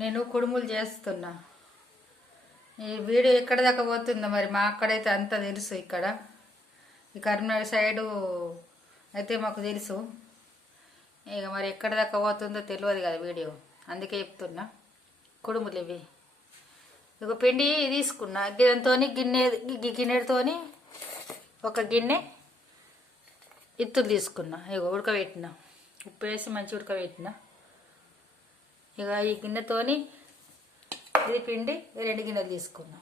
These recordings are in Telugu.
నేను కుడుములు చేస్తున్నా. ఈ వీడియో ఎక్కడ దాకా పోతుందో మరి. మా అక్కడైతే అంత తెలుసు. ఇక్కడ ఈ కరీంనగర్ సైడు అయితే మాకు తెలుసు. ఇక మరి ఎక్కడ దాకా పోతుందో తెలియదు కదా వీడియో, అందుకే చెప్తున్నా. కుడుములు ఇవి. ఇక పిండి తీసుకున్నా. దాంతో గిన్నెతో ఒక గిన్నె ఇత్తులు తీసుకున్నా. ఇక ఉడకబెట్టిన, ఉప్పు వేసి మంచి ఉడకబెట్టిన. ఇక ఈ గిన్నెతోని ఇది పిండి 2 గిన్నెలు తీసుకున్నాం.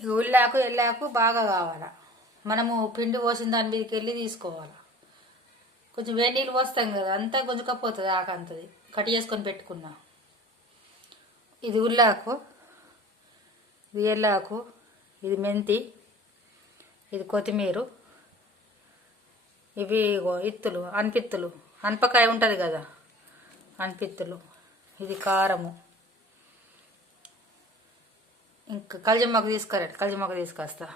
ఇక ఉల్లాకు ఎల్లాకు బాగా కావాలా. మనము పిండి పోసిన దాని మీదకి వెళ్ళి తీసుకోవాలి. కొంచెం వేడి నీళ్ళు పోస్తాం కదా, అంతా గుంజుకపోతుంది. ఆకంతది కట్ చేసుకొని పెట్టుకున్నా. ఇది ఉల్లాకు, ఇది ఎల్లాకు, ఇది మెంతి, ఇది కొత్తిమీర, ఇవి ఇత్తులు, అనిపిత్తులు, అనపకాయ ఉంటుంది కదా, అనిపిత్తులు, ఇది కారము. ఇంకా కల్జమ్మకు తీసుకురండి, కల్జమ్మకు తీసుకొస్తా.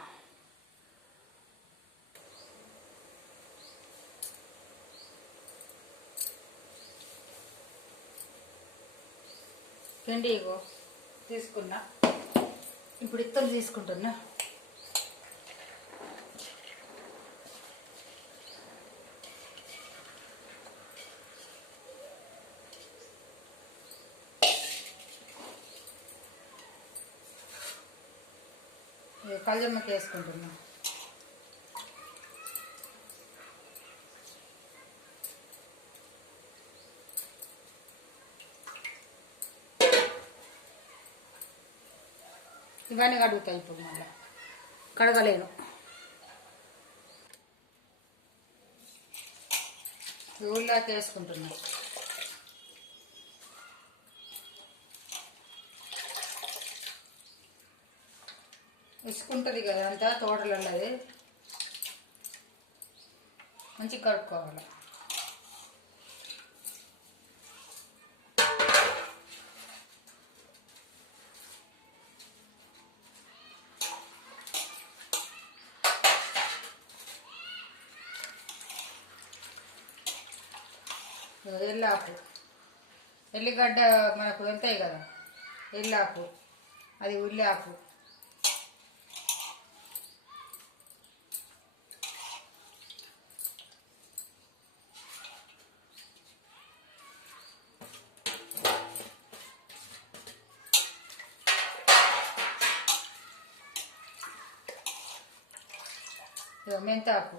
పిండి ఇగో తీసుకున్నా. ఇప్పుడు ఇత్తులు తీసుకుంటున్నా. కల్జమ్మకి వేసుకుంటున్నా. ఇవన్నీ కడుగుతాయి. ఇప్పుడు మళ్ళీ కడగలేను. ఊళ్ళోకి వేసుకుంటున్నా. ఇసుకుంటుంది కదా అంతా తోటలలో, అది మంచిగా కడుక్కోవాలి. ఎల్లాకు, ఎల్లిగడ్డ మనకు వెళ్తాయి కదా, ఎల్లాకు, అది ఉల్లాకు. మెంతాకు,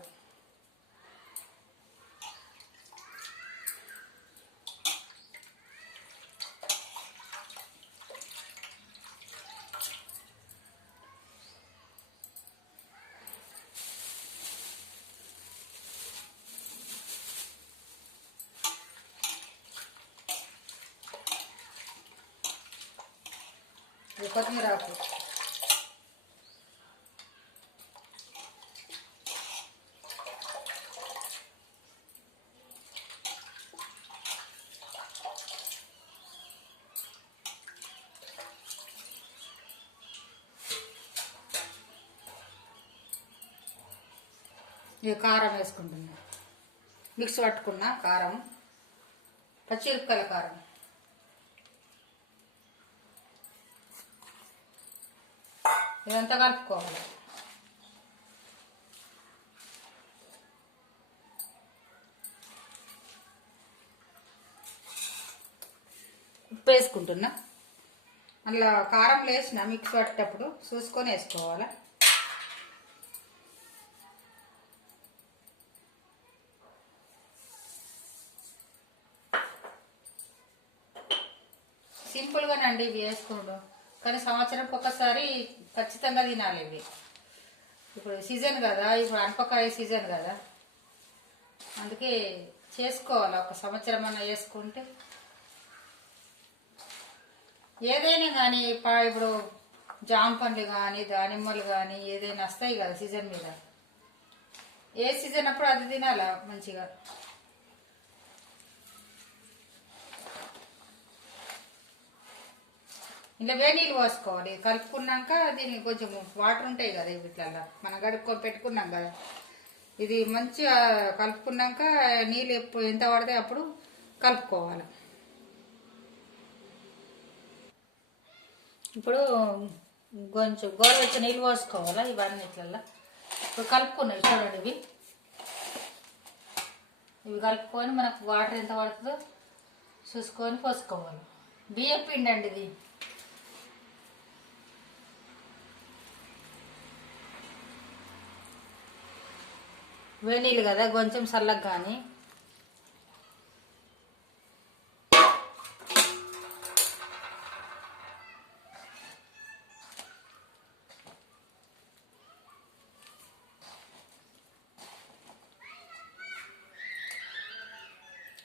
కొత్తిమీర ఆకు, ఇక కారం వేసుకుంటున్నా. మిక్స్ పట్టుకున్న కారం, పచ్చిమిరపకాయల కారం. ఇదంతా కలుపుకోవాలి. ఉప్పు వేసుకుంటున్నా. అందులో కారం వేసిన మిక్స్ పట్టేటప్పుడు చూసుకొని వేసుకోవాలి. సింపుల్గానండి ఇవి వేసుకోవడం, కానీ సంవత్సరంకి ఒకసారి ఖచ్చితంగా తినాలి ఇవి. ఇప్పుడు సీజన్ కదా, ఇప్పుడు అనపకాయ సీజన్ కదా, అందుకే చేసుకోవాలి. ఒక సంవత్సరం అన్న వేసుకుంటే ఏదైనా కానీ, ఇప్పుడు జామ పండ్లు కానీ దానిమ్మలు కానీ ఏదైనా వస్తాయి కదా సీజన్ మీద, ఏ సీజన్ అప్పుడు అది తినాలా మంచిగా. ఇలా వేడి నీళ్ళు పోసుకోవాలి. కలుపుకున్నాక దీనికి కొంచెం వాటర్ ఉంటాయి కదా వీటిల్లో, మనం కడుక్కొని పెట్టుకున్నాం కదా, ఇది మంచిగా కలుపుకున్నాక నీళ్ళు ఎంత పడితే అప్పుడు కలుపుకోవాలి. ఇప్పుడు కొంచెం గోరువెచ్చని నీళ్ళు పోసుకోవాలా ఇవన్నీ ఇట్లల్లో. ఇప్పుడు కలుపుకున్నాయి చూడండి, ఇవి కలుపుకొని మనకు వాటర్ ఎంత పడుతుందో చూసుకొని పోసుకోవాలి. బియ్యం పిండి అండి ఇది. వేనీళ్ళు కదా, కొంచెం చల్లగా కానీ.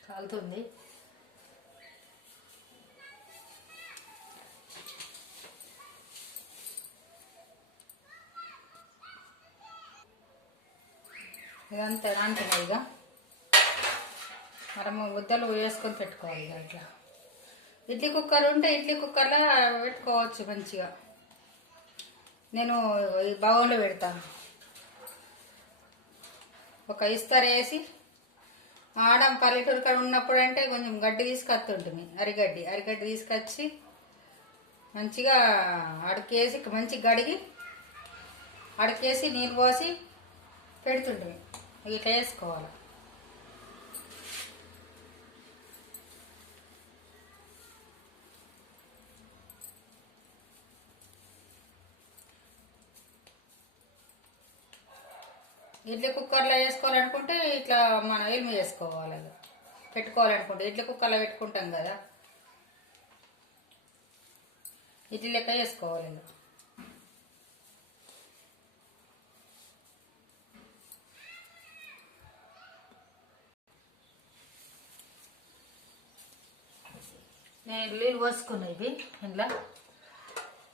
కాలుతుంది. ఇదంతా అంటున్నాయి. ఇక మనము ముద్దలు వేసుకొని పెట్టుకోవాలి. ఇక ఇట్లా ఇడ్లీ కుక్కర్ ఉంటే ఇడ్లీ కుక్కర్లో పెట్టుకోవచ్చు మంచిగా. నేను ఈ బౌల్లో పెడతాను. ఒక ఇస్తరు వేసి ఆడం పల్లెటూరు కాడ ఉన్నప్పుడు అంటే కొంచెం గడ్డి తీసుకొస్తుంటుంది, అరిగడ్డి తీసుకొచ్చి మంచిగా అడకేసి మంచిగా కడిగి అడకేసి నీళ్ళు పోసి పెడుతుంటుంది. ఇట్లా వేసుకోవాలి. ఇడ్లీ కుక్కర్లో వేసుకోవాలనుకుంటే ఇట్లా మనం ఎల్మి వేసుకోవాలి. పెట్టుకోవాలనుకుంటే ఇడ్లీ కుక్కర్లో పెట్టుకుంటాం కదా, ఇడ్లీ లెక్క వేసుకోవాలి. నేను నీళ్ళు పోసుకున్నా ఇవి ఇలా.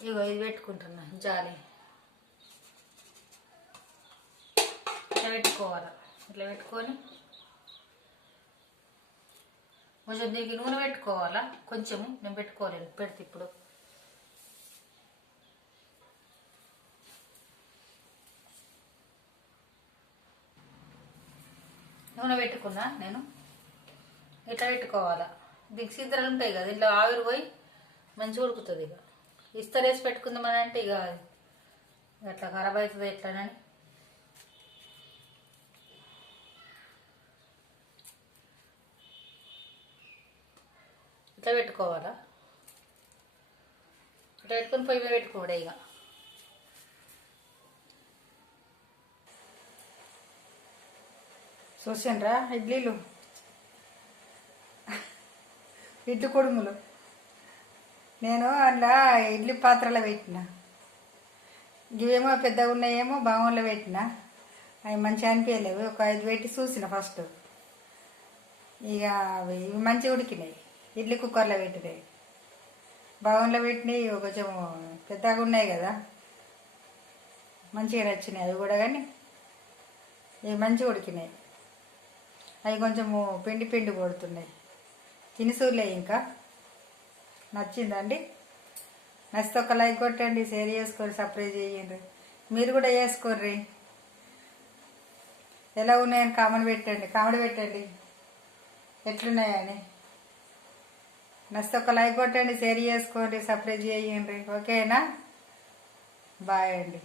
ఇగో ఇది పెట్టుకుంటున్నా జాలి. ఇట్లా పెట్టుకోవాలి. ఇట్లా పెట్టుకొని కొంచెం దీనికి నూనె పెట్టుకోవాలా. కొంచెము నేను పెట్టుకోలేను, పెడితే ఇప్పుడు నూనె పెట్టుకున్నా నేను. ఇట్లా పెట్టుకోవాలా. దీనికి సిద్ధలు ఉంటాయి కదా, ఇట్లా ఆవిరి పోయి మంచిగా ఉడుకుతుంది. ఇక ఇస్తరేసి పెట్టుకుందామని అంటే ఇక అట్లా ఖరాబ్ అవుతుంది ఎట్లానని ఇట్లా పెట్టుకోవాలా. ఇట్లా పెట్టుకుని పొయ్యి మీద పెట్టుకోవడే. ఇక చూసిండ్రా ఇడ్లీలు, ఇడ్లీ కొడుములు. నేను అలా ఇడ్లీ పాత్రలో పెట్టిన. ఇవేమో పెద్దగా ఉన్నాయేమో బావుల్లో పెట్టిన. అవి మంచిగా అనిపించలేవు. ఒక 5 పెట్టి చూసిన ఫస్ట్. ఇక ఇవి మంచిగా ఉడికినాయి. ఇడ్లీ కుక్కర్లో పెట్టినాయి. బావుల్లో పెట్టినాయి కొంచెం పెద్దగా ఉన్నాయి కదా, మంచిగా నచ్చినాయి అవి కూడా. కానీ ఇవి మంచిగా ఉడికినాయి. అవి కొంచెము పిండి కొడుతున్నాయి. తినిసూలే. ఇంకా నచ్చిందండి. నచ్చితే ఒక లైక్ కొట్టండి, షేర్ చేసుకొని సబ్స్క్రైబ్ చేయండి. మీరు కూడా చేసుకోర్రి. ఎలా ఉన్నాయని కామెంట్ పెట్టండి ఎట్లున్నాయని. నచ్చితే ఒక లైక్ కొట్టండి, షేర్ చేసుకోండి, సబ్స్క్రైబ్ చేయండి. ఓకేనా? బాయ్ అండి.